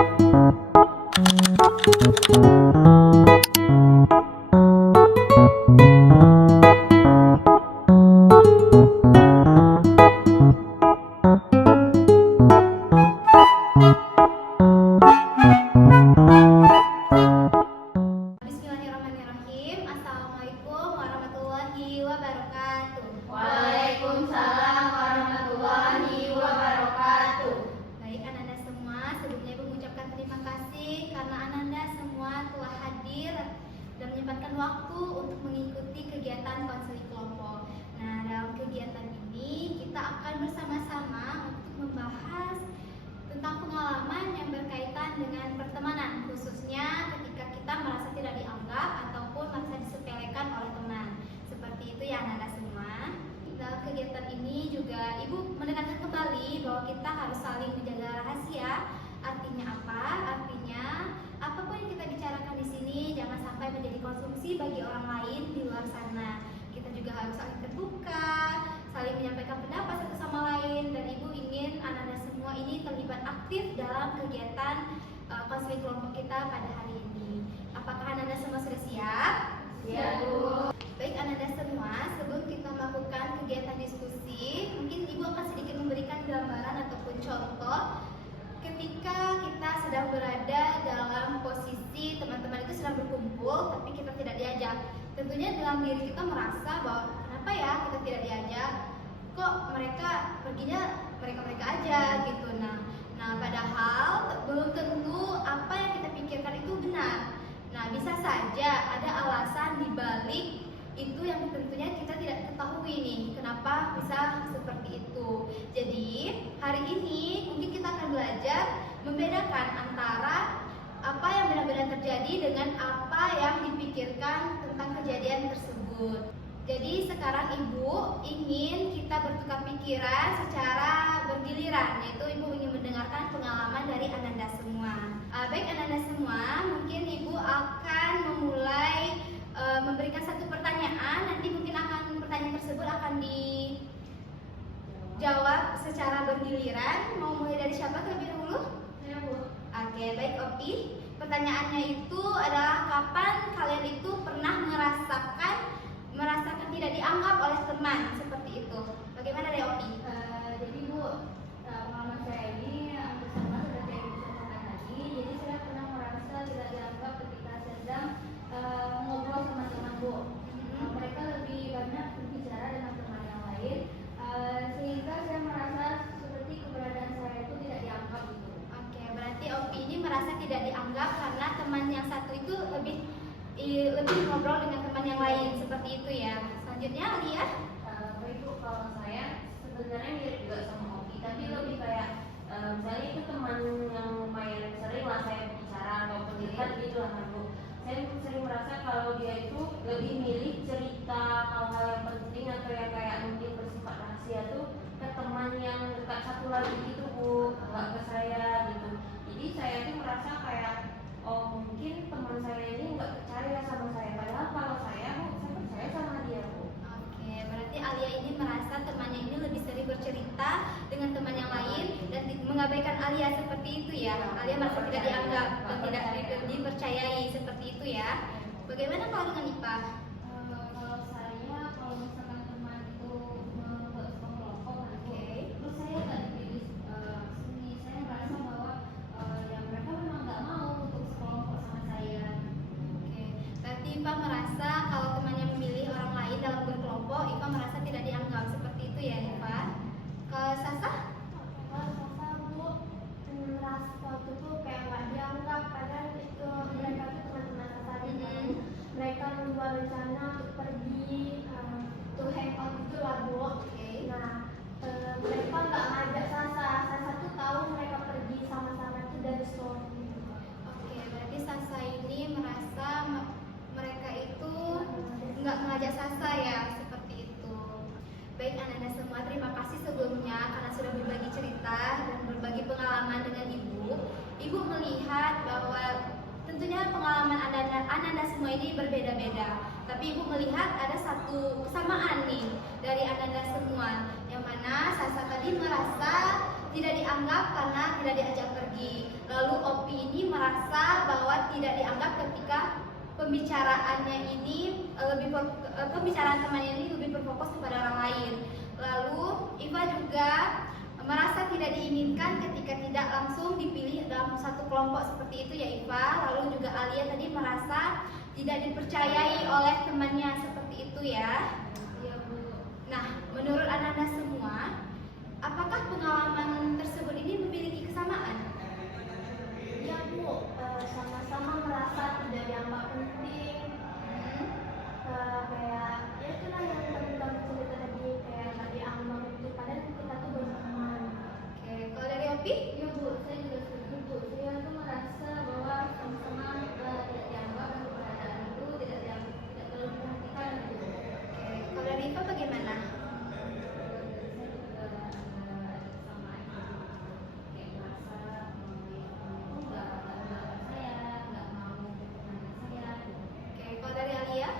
Bismillahirrahmanirrahim. Assalamualaikum warahmatullahi wabarakatuh. Waalaikumsalam warahmatullahi wabarakatuh. Baik anak-anak semua, sebelumnya Ibu mengucapkan terima kasih karena anak-anak semua telah hadir dan menyempatkan waktu untuk mengikuti kegiatan konseling kelompok. Nah, dalam kegiatan ini kita akan bersama-sama untuk membahas tentang pengalaman yang berkaitan dengan pertemanan, khususnya ketika kita merasa tidak dianggap ataupun merasa disepelekan oleh teman. Seperti itu ya anak-anak semua. Dalam kegiatan ini juga Ibu menekankan kembali bahwa kita harus saling menjaga rahasia. Artinya apa? Artinya apapun yang kita bicarakan di sini jangan sampai menjadi konsumsi bagi orang lain di luar sana. Kita juga harus saling terbuka, saling menyampaikan pendapat satu sama lain, dan Ibu ingin anak-anak semua ini terlibat aktif dalam kegiatan konseling kelompok kita pada hari ini. Apakah anak-anak semua sudah siap? Siap, Bu. Baik anak-anak semua, sebelum kita melakukan kegiatan diskusi, mungkin Ibu akan sedikit memberikan gambaran ataupun contoh ketika kita sedang berada dalam posisi teman-teman itu sedang berkumpul tapi kita tidak diajak. Tentunya dalam diri kita merasa bahwa kenapa ya kita tidak diajak, kok mereka perginya mereka-mereka aja gitu. Nah padahal belum tentu apa yang kita pikirkan itu benar. Nah bisa saja ada alasan dibalik itu yang tentunya kita tidak ketahui nih kenapa bisa seperti itu. Jadi hari ini mungkin kita akan belajar membedakan antara apa yang benar-benar terjadi dengan apa yang dipikirkan tentang kejadian tersebut. Jadi sekarang Ibu ingin kita bertukar pikiran secara bergiliran, yaitu Ibu ingin mendengarkan pengalaman dari anak-anak semua. Baik anak-anak semua, mungkin Ibu akan memulai memberikan satu pertanyaan. Nanti mungkin pertanyaan tersebut akan dijawab secara bergiliran. Mau mulai dari siapa terlebih dahulu? Saya, Bu. Oke, baik Opi. Pertanyaannya itu adalah kapan kalian itu pernah merasakan tidak dianggap oleh teman seperti itu? Bagaimana deh Opi? Jadi, Bu, pengalaman saya ini hampir sama seperti yang Ibu sampaikan tadi. Jadi saya pernah merasa tidak dianggap ketika sedang ngobrol sama teman, Bu. Mereka lebih banyak berbicara dengan teman yang lain, sehingga saya merasa seperti keberadaan saya itu tidak dianggap gitu. Oke, berarti Opi ini merasa tidak dianggap karena teman yang satu itu lebih ngobrol dengan teman yang lain, seperti itu ya. Selanjutnya Alia. Baik, Bu, kalau saya sebenarnya mirip juga sama Oki, tapi lebih kayak misalnya itu teman yang lumayan sering lah saya bicara atau pendidikan gitu lah kan, Bu. Saya sering merasa kalau dia itu lebih milih cerita hal-hal yang penting atau yang kayak mungkin bersifat rahasia tuh ke teman yang dekat satu lagi gitu, Bu, nggak ke saya gitu. Jadi saya tuh merasa kayak oh mungkin teman saya ini nggak percaya sama saya, padahal kalau saya, Bu, saya percaya sama dia, Bu. Oke, berarti Alia ini merasa temannya ini lebih sering bercerita dengan teman yang lain dan mengabaikan Alia seperti itu ya. Alia merasa tidak dianggap dan tidak dipercayai seperti itu ya. Bagaimana kalau dengan Ipa? Kalau saya, kalau misalkan teman itu membuat kelompok, Oke. terus saya nggak dipilih sini, saya merasa bahwa ya mereka memang nggak mau untuk sekelompok sama saya. Oke, berarti Ipa merasa kalau temannya memilih orang lain dalam berkelompok, Ipa merasa tidak dianggap seperti itu ya Ipa. Kalau Sasa? Kalau saya, Bu, merasa waktu itu kayak nggak dianggap, padahal itu mereka tuh teman-teman saya gitu. Mereka membuat rencana untuk pergi to hangout gitu lah, Bu. Oke. Nah, mereka nggak ngajak Sasa tuh tahu mereka pergi sama-sama itu dari story. Oke, berarti Sasa ini merasa mereka itu nggak mengajak Sasa ya, seperti itu. Baik anak-anak semua, terima kasih sebelumnya karena sudah berbagi cerita dan berbagi pengalaman dengan Ibu. Ibu melihat bahwa tentunya pengalaman anak-anak semua ini berbeda-beda. Tapi Ibu melihat ada satu kesamaan nih dari anak-anak semua, yang mana Sasa tadi merasa tidak dianggap karena tidak diajak pergi. Lalu Opi tidak dianggap ketika pembicaraannya ini pembicaraan temannya ini lebih berfokus kepada orang lain. Lalu Iva juga merasa tidak diinginkan ketika tidak langsung dipilih dalam satu kelompok seperti itu ya Iva. Lalu juga Alia tadi merasa tidak dipercayai oleh temannya seperti itu ya. Iya Bu. Nah, menurut Ananda semua, apakah pengalaman tersebut ini memiliki kesamaan? Iya Bu, sama-sama merasa tidak dianggap penting. Kayak ya itulah yang teman-teman cerita tadi, kayak nggak dianggap penting padahal kita tuh berteman. Oke, kalau dari Opi? Iya Bu, saya juga setuju Bu. Saya tuh merasa bahwa sama-sama tidak dianggap dan keberadaan itu tidak dianggap, tidak terlalu diperhatikan gitu. Oke, kalau dari Iva bagaimana? Oke, kalau dari Alia?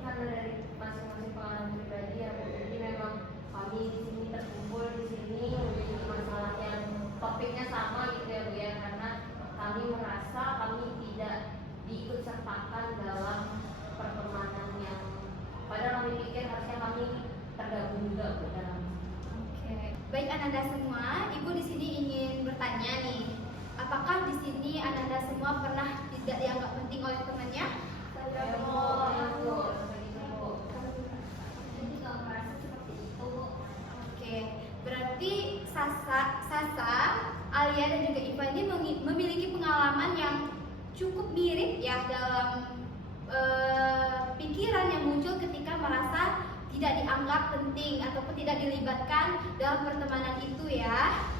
Karena dari masing-masing pengalaman pribadi ya Bu, jadi memang kami di sini terkumpul di sini memiliki masalah yang topiknya sama gitu ya Bu ya, karena kami merasa kami tidak diikut sertakan dalam pertemanan yang padahal kami pikir harusnya kami tergabung juga Bu dalam. Oke. Baik Ananda semua, Ibu di sini ingin bertanya nih, apakah di sini Ananda semua pernah tidak dianggap penting oleh temannya? Saya Bu, mau Bu, begitu Bu. saya juga merasa seperti itu. Oke, berarti Sasa, Alia dan juga Iva ini memiliki pengalaman yang cukup mirip ya dalam pikiran yang muncul ketika merasa tidak dianggap penting ataupun tidak dilibatkan dalam pertemanan itu ya.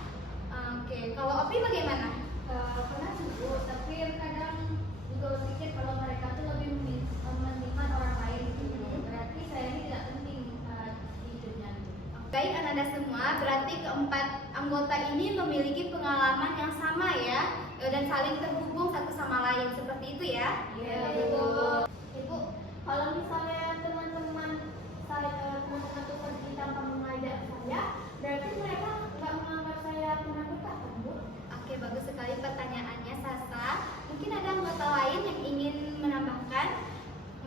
Oke, kalau Opi bagaimana? Pernah sih Bu, tapi kadang juga berpikir kalau mereka tuh lebih mementingkan orang lain gitu. Berarti saya ini tidak penting di hidupnya. Baik Ananda semua, berarti keempat anggota ini memiliki pengalaman yang sama ya dan saling terhubung satu sama lain seperti itu ya. Iya, Ibu, Ibu, kalau misalnya teman-teman tuh pergi tanpa mengajak saya, berarti mereka nggak menganggap saya pernah dekat kan Bu? Oke, bagus sekali pertanyaannya Sasa. Mungkin ada anggota lain yang ingin menambahkan.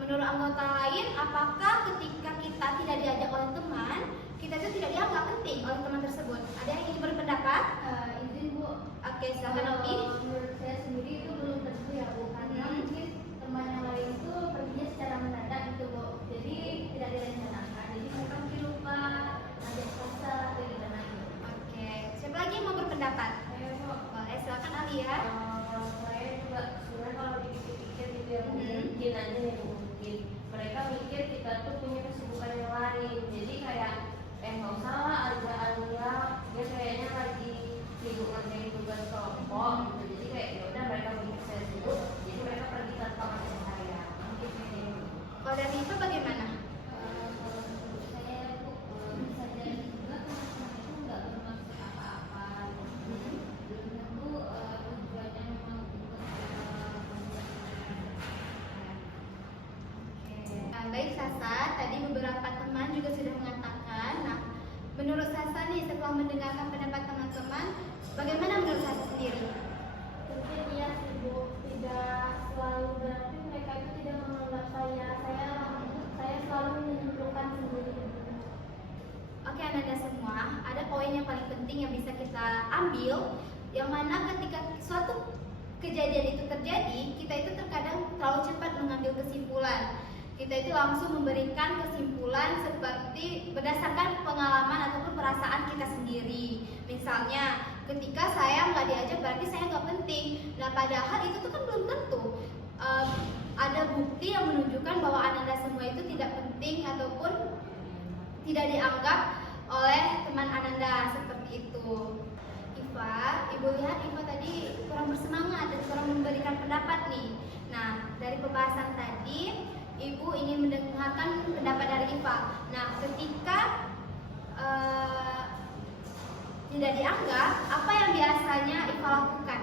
Menurut anggota lain, apakah ketika kita tidak diajak oleh teman, kita itu tidak dianggap penting oleh teman tersebut? Ada yang ingin berpendapat? Izin Bu. Oke, silakan Opi. Menurut saya sendiri itu belum tentu ya Bu, karena mungkin teman yang lain itu perginya secara mendadak gitu Bu, jadi tidak direncanakan, jadi mereka mungkin lupa ngajak puasa atau gimana gitu. Oke, siapa lagi yang mau berpendapat? Ayo Bu. Boleh, silakan Alia. Kalau saya juga sebenarnya kalau dipikir-pikir gitu ya Bu, Mhm. mungkin aja ya Bu, mungkin mereka mikir kita tuh punya kesibukan yang lain, jadi kayak nggak usah lah aja Alia, dia kayaknya lagi sibuk ngerjain tugas kelompok gitu, jadi kayak ya udah mereka mikir saya sibuk, jadi mereka pergi tanpa ngajak saya, mungkin kayak gitu. Kalau dari itu bagaimana? Kalau menurut saya Bu, bisa jadi juga teman-teman itu nggak bermaksud apa-apa, belum tentu tujuannya memang untuk Nah, baik Sasa, tadi beberapa teman juga sudah mengatakan. Nah, menurut Sasa nih setelah mendengarkan pendapat teman-teman, bagaimana menurut Sasa sendiri? mungkin iya sih Bu, tidak selalu berarti mereka itu tidak menganggap saya selalu menentukan sendiri. Oke Ananda semua, ada poin yang paling penting yang bisa kita ambil, yang mana ketika suatu kejadian itu terjadi, kita itu terkadang terlalu cepat mengambil kesimpulan. Kita itu langsung memberikan kesimpulan seperti berdasarkan pengalaman ataupun perasaan kita sendiri. Misalnya, ketika saya nggak diajak berarti saya nggak penting. Nah, padahal itu tuh kan belum tentu. Ada bukti yang menunjukkan bahwa Ananda semua itu tidak penting ataupun tidak dianggap oleh teman Ananda seperti itu. Iva, Ibu lihat Iva tadi kurang bersemangat dan kurang memberikan pendapat nih. Nah, dari pembahasan tadi Ibu ingin mendengarkan pendapat dari Iva. Nah, ketika tidak dianggap, apa yang biasanya Iva lakukan?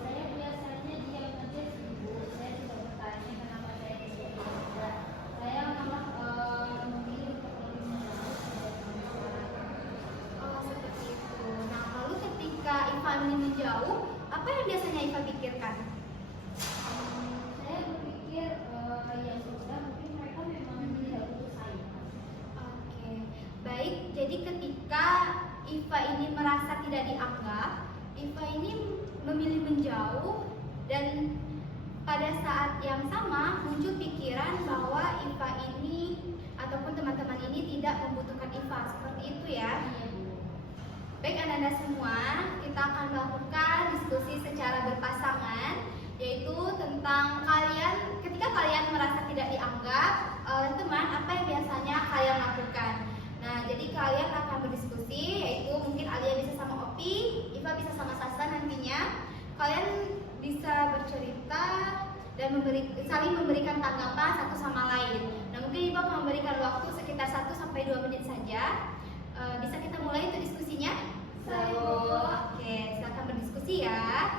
Saya biasanya diam aja sih Bu, saya tidak bertanya kenapa saya tidak diajak. Saya malah memilih untuk lebih menjauh dari masyarakat. Oh, seperti itu. Nah, lalu ketika Iva ingin menjauh, apa yang biasanya Iva pikirkan? memilih menjauh, dan pada saat yang sama muncul pikiran bahwa IFA ini ataupun teman-teman ini tidak membutuhkan IFA, seperti itu ya. Iya, Bu. Baik anak-anak semua, kita akan melakukan diskusi secara berpasangan, yaitu tentang ketika kalian merasa tidak dianggap oleh teman, apa yang biasanya kalian lakukan. Nah, jadi kalian akan berdiskusi, yaitu mungkin Alia bisa sama Opi, Iva bisa sama Sasa nantinya. Kalian bisa bercerita dan saling memberikan tanggapan satu sama lain. Nah, mungkin Iva akan memberikan waktu sekitar 1-2 menit saja. Bisa kita mulai untuk diskusinya? Oke, silakan berdiskusi ya.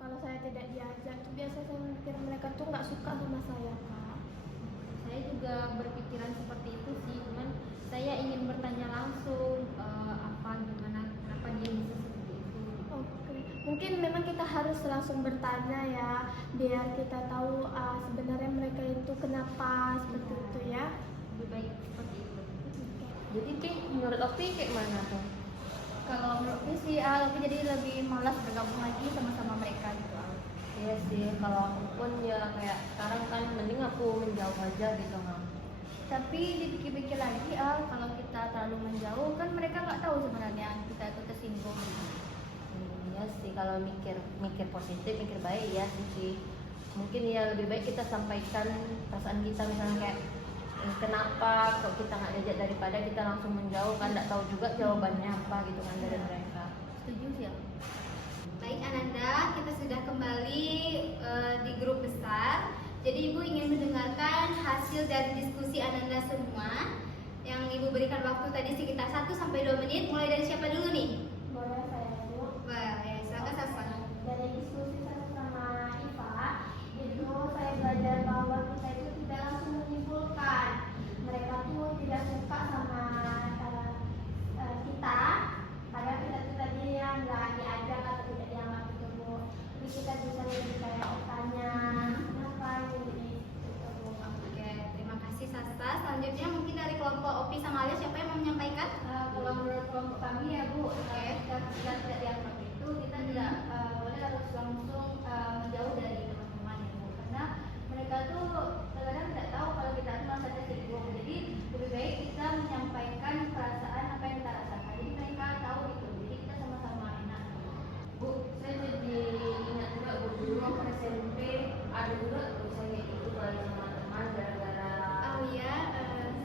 Kalau saya tidak diajak, tuh biasa saya mikir mereka tuh nggak suka sama saya, Kak. Saya juga berpikiran seperti itu sih, cuman saya ingin bertanya langsung apa gimana kenapa dia bisa seperti itu. Oke, mungkin memang kita harus langsung bertanya ya, biar kita tahu sebenarnya mereka itu kenapa seperti itu ya. Lebih baik seperti itu. Jadi menurut Opi kayak mana tuh? Kalau menurutku sih lebih jadi lebih malas bergabung lagi sama-sama mereka gitu. Iya sih, kalau aku pun ya kayak sekarang kan mending aku menjauh aja gitu kan. Tapi dipikir-pikir lagi kalau kita terlalu menjauh kan mereka nggak tahu sebenarnya kita itu tersinggung. Iya sih, kalau mikir positif, mikir baik ya sih. Mungkin ya lebih baik kita sampaikan perasaan kita, misalnya kayak kenapa kok kita nggak diajak, daripada kita langsung menjauh kan nggak tahu juga jawabannya apa gitu kan dari mereka. Setuju sih ya. Baik Ananda, kita sudah kembali di grup besar. Jadi Ibu ingin mendengarkan hasil dari diskusi Ananda semua. Yang Ibu berikan waktu tadi sekitar 1-2 menit. Mulai dari siapa dulu nih? Boleh saya dulu. Boleh, silakan Sasa. Dari diskusi saya sama Iva, itu saya belajar bahwa kita itu tidak langsung menyimpulkan mereka tuh tidak suka sama kita, padahal kita tuh tadi yang nggak diajak atau tidak dianggap itu, Bu. Tapi kita bisa lebih kayak bertanya kenapa ini gitu, Bu. Oke, terima kasih Sasa. Selanjutnya mungkin dari kelompok Opi sama Alia, siapa yang mau menyampaikan? Kalau menurut kelompok kami ya, Bu, kita tidak dianggap itu, kita tidak boleh harus langsung menjauh dari teman-teman ya, Bu, karena mereka tuh kadang-kadang tidak tahu kalau kita tuh merasa tersinggung. Jadi lebih baik kita menyampaikan perasaan apa yang kita rasakan, jadi mereka tahu gitu, jadi kita sama-sama enak. Bu, saya jadi ingat juga Bu, dulu waktu SMP ada juga tuh saya kayak gitu balik sama teman gara-gara Alia,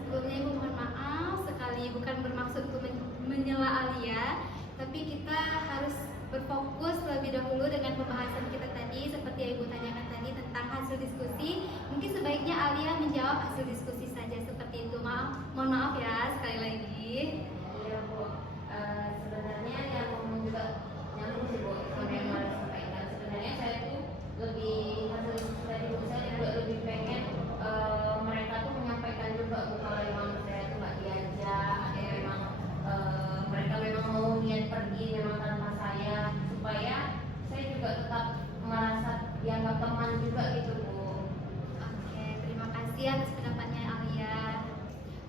sebelumnya Ibu mohon maaf sekali, bukan bermaksud untuk menyela Alia, tapi kita harus berfokus lebih dahulu dengan pembahasan kita tadi, seperti yang Ibu tanyakan tadi tentang hasil diskusi. Mungkin sebaiknya Alia menjawab hasil diskusi saja seperti itu. Mohon maaf ya sekali lagi. iya Bu. Sebenarnya yang ngomong juga nyambung sih Bu sama yang mau sampaikan. Sebenarnya saya tuh lebih hasil diskusi tadi Bu, saya juga lebih pengen mereka tuh menyampaikan juga Bu kalau memang saya tuh nggak diajak, memang mereka memang mau niat pergi memang tanpa saya, supaya saya juga tetap merasa dianggap teman juga gitu Bu. Oke, terima kasih atas pendapatnya Alia.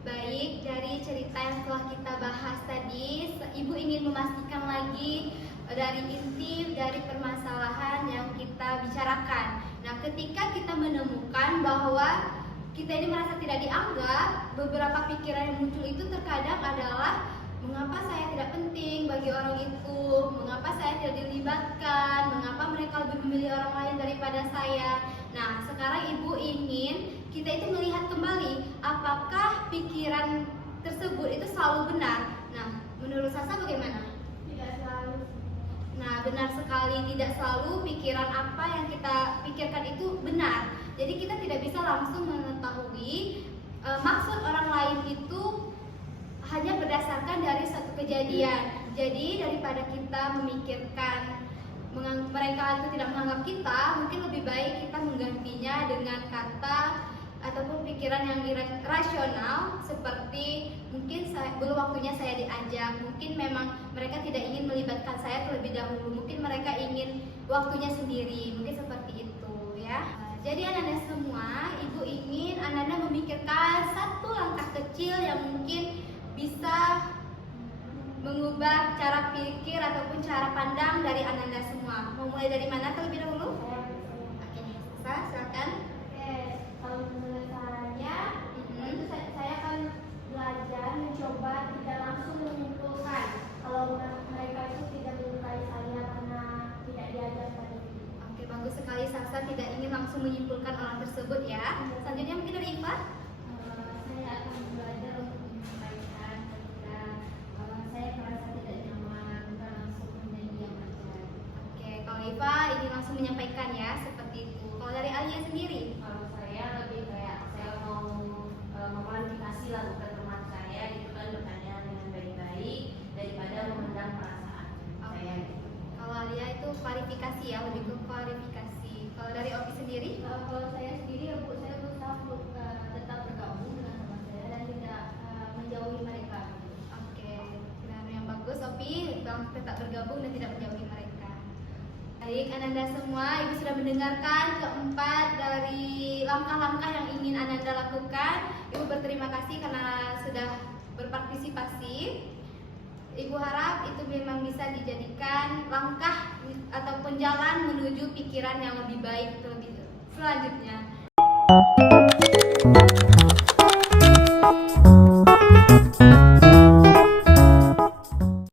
Baik, dari cerita yang telah kita bahas tadi, Ibu ingin memastikan lagi dari inti dari permasalahan yang kita bicarakan. Nah, ketika kita menemukan bahwa kita ini merasa tidak dianggap, beberapa pikiran yang muncul itu terkadang adalah mengapa saya tidak penting bagi orang itu, mengapa saya tidak dilibatkan, mengapa mereka lebih memilih orang lain daripada saya. Nah, sekarang Ibu ingin kita itu melihat kembali apakah pikiran tersebut itu selalu benar. Nah, menurut Sasa bagaimana? Tidak selalu. Nah, benar sekali, tidak selalu pikiran apa yang kita pikirkan itu benar. Jadi kita tidak bisa langsung mengetahui maksud orang lain itu hanya berdasarkan dari satu kejadian. Jadi daripada kita memikirkan mereka itu tidak menganggap kita, mungkin lebih baik kita menggantinya dengan kata ataupun pikiran yang rasional, seperti mungkin belum waktunya saya diajak, mungkin memang mereka tidak ingin melibatkan saya terlebih dahulu, mungkin mereka ingin waktunya sendiri, mungkin seperti itu ya. Jadi anak-anak semua, Ibu ingin anak-anak memikirkan satu langkah kecil yang mungkin bisa mengubah cara pikir ataupun cara pandang dari Ananda semua. Mau mulai dari mana terlebih dahulu? Oke, Nisa, silakan. Oke, kalau menurut saya, itu saya akan belajar mencoba tidak langsung menyimpulkan kalau mereka itu tidak menyukai saya karena tidak diajar pada diri. Oke, bagus sekali Sasa tidak ingin langsung menyimpulkan orang tersebut ya. Selanjutnya mungkin dari Iva. Saya akan belajar untuk menyampaikan ketika saya merasa tidak nyaman, bukan langsung menjadi yang ajar. Oke, kalau Iva ingin langsung menyampaikan ya seperti itu. Kalau dari Alia sendiri? Kalau saya lebih kayak saya mau mengklarifikasi lah bukan teman saya gitu kan, bertanya dengan baik-baik daripada memendam perasaan saya gitu. Kalau Alia itu klarifikasi ya, lebih ke klarifikasi. Kalau dari Opi sendiri? Kalau saya sendiri ya Bu, saya berusaha untuk tetap bergabung dengan teman saya dan tidak menjauhi mereka. Oke, pilihan yang bagus Opi, Bang tetap bergabung dan tidak menjauhi mereka. Baik, Ananda semua, Ibu sudah mendengarkan keempat dari langkah-langkah yang ingin Ananda lakukan. Ibu berterima kasih karena sudah berpartisipasi. Ibu harap itu memang bisa dijadikan langkah ataupun jalan menuju pikiran yang lebih baik terlebih selanjutnya.